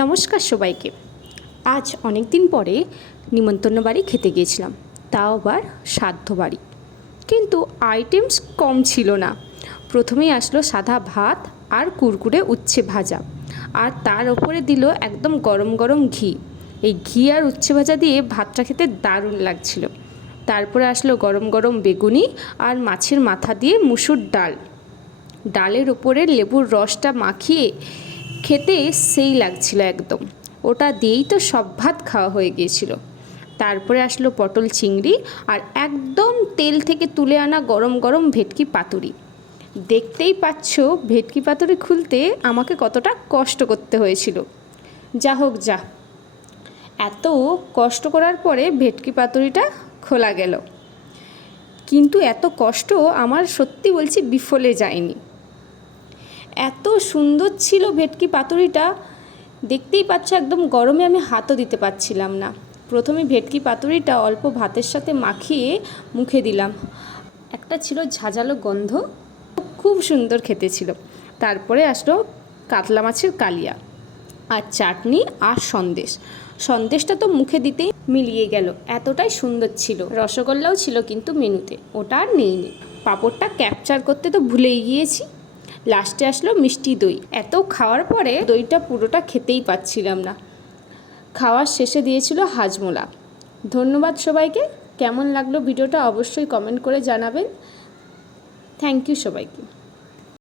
নমস্কার সবাইকে। আজ অনেক দিন পরে নিমন্ত্রণ বাড়ি খেতে গিয়েছিলাম, তাও আবার শ্রাদ্ধ বাড়ি। কিন্তু আইটেমস কম ছিল না। প্রথমেই আসলো সাদা ভাত আর কুরকুরে উচ্ছে ভাজা, আর তার ওপরে দিল একদম গরম গরম ঘি। এই ঘি আর উচ্ছে ভাজা দিয়ে ভাতটা খেতে দারুণ লাগছিল। তারপরে আসলো গরম গরম বেগুনি আর মাছের মাথা দিয়ে মুসুর ডাল। ডালের ওপরে লেবুর রসটা মাখিয়ে খেতে সেই লাগছিল একদম। ওটা দিয়েই তো সব ভাত খাওয়া হয়ে গিয়েছিল। তারপরে আসলো পটল চিংড়ি আর একদম তেল থেকে তুলে আনা গরম গরম ভেটকি পাতুরি। দেখতেই পাচ্ছ ভেটকি পাতুরি খুলতে আমাকে কতটা কষ্ট করতে হয়েছিল। যা হোক যা, এত কষ্ট করার পরে ভেটকি পাতুরিটা খোলা গেল। কিন্তু এত কষ্ট আমার সত্যি বলছি বিফলে যায়নি। এত সুন্দর ছিল ভেটকি পাতুরিটা, দেখতেই পাচ্ছ একদম গরমে আমি হাতও দিতে পারছিলাম না। প্রথমে ভেটকি পাতুরিটা অল্প ভাতের সাথে মাখিয়ে মুখে দিলাম, একটা ছিল ঝাঁঝালো গন্ধ, খুব সুন্দর খেতে ছিল। তারপরে আসলো কাতলা মাছের কালিয়া আর চাটনি আর সন্দেশটা তো মুখে দিতেই মিলিয়ে গেল, এতটাই সুন্দর ছিল। রসগোল্লাও ছিল কিন্তু মেনুতে, ওটা আর নেইনি। পাঁপড়টা ক্যাপচার করতে তো ভুলেই গিয়েছি। লাস্টে আসলো মিষ্টি দই। এত খাওয়ার পরে দইটা পুরোটা খেতেই পাচ্ছিলাম না। খাওয়ার শেষে দিয়েছিল হাজমোলা। ধন্যবাদ সবাইকে। কেমন লাগলো ভিডিওটা অবশ্যই কমেন্ট করে জানাবেন। থ্যাংক ইউ সবাইকে।